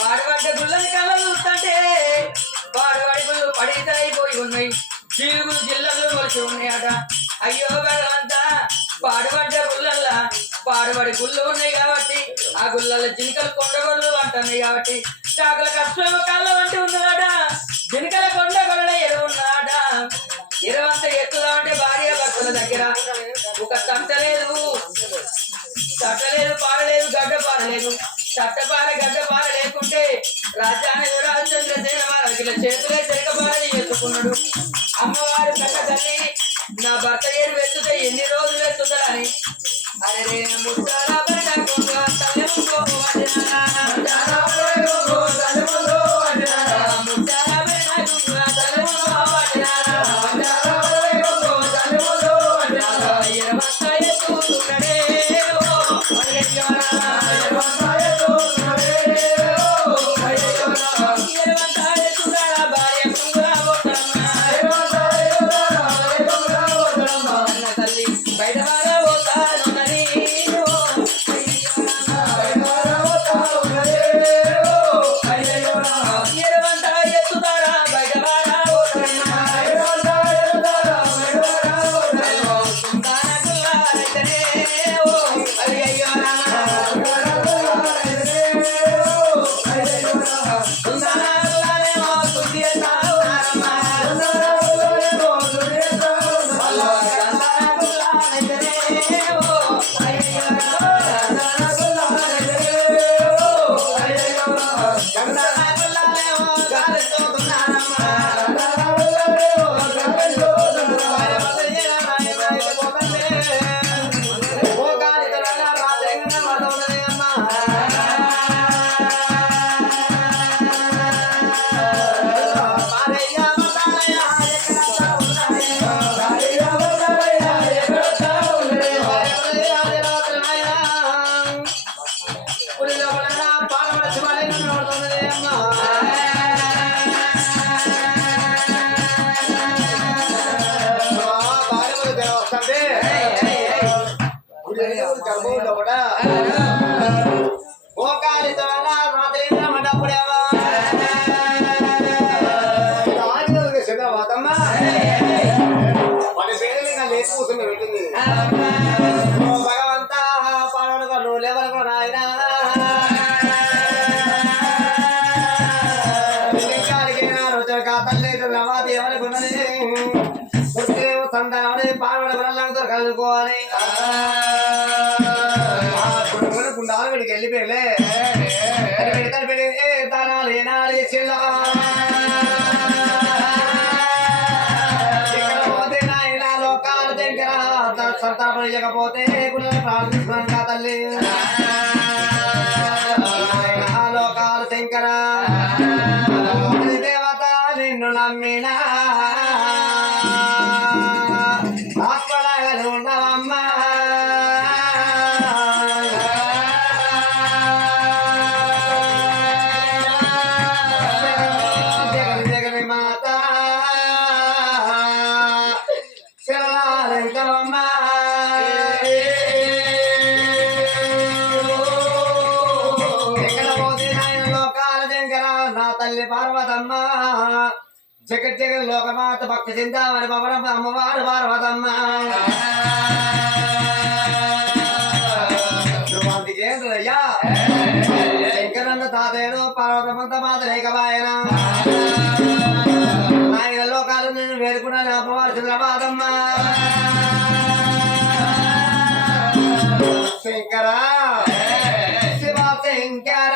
పాడుబడ్డ గుళ్ళని కళ్ళ చూస్తుంటే పాడుబడి గుళ్ళు పడితలైపోయి ఉన్నాయి. జీలుగులు జిల్లలు మొలిచి ఉన్నాయట. అయ్యో భగవంతా, పాడుబడ్డ గుళ్ళల్లా పాడుబడి గుళ్ళు ఉన్నాయి కాబట్టి ఆ గుళ్ళల్లో జింకలు కొండగొడలు అంటున్నాయి కాబట్టి చాకుల కష్టం కళ్ళ వంటి ఉన్నదాట. జింకల కొండగొడల ఎరువు ఉన్నదాట. ఎరువంత ఎత్తుదా అంటే భార్య భర్తల దగ్గర ఒక తంటలేదు, తట్టలేదు, పారలేదు, గడ్డ పారలేదు. చట్టపార గడ్డ పార లేకుంటే రాజ్యాన్ని యువరాజు చంద్రసేన వారికి చేతులే చెరకపారని ఎత్తుకున్నాడు. అమ్మవారు కట్ట తల్లి నా భర్త ఏడు వెతుతే ఎన్ని రోజులు వెతుతా అని అరే రే ముట్టాల భగవంతా పాడగలు లేవలకు నాయన తల్లి రమాది ఎవరికి సంతానం పాడబడి బలంతో కలుపుకోవాలి. గుండాలు వీడికి వెళ్ళిపోయలే తనాలి ఏనాలి చిల్ల సంతాపం ఇవ్వకపోతే ప్రార్థిస్తున్నాం తల్లి లోకాలు శంకర దేవ నా తల్లి పార్వతమ్మ జగత్ జగన్ లోకమాత భక్తి చింతామణి పవనం అమ్మవారు పార్వతమ్మ అందుకేంద్రయ్యా శంకరన్న తాతయ్యను పార్వతమ్మంత మాత లేకబాయన ఆయన లోకాలు నేను వేడుకున్నాను అమ్మవారు చంద్రబాదమ్మ శంకర శివ శంకర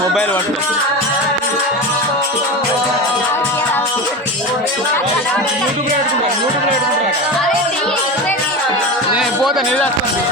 మొబైల్ పట్టుకో నేను పోతా నిరాస్తుంది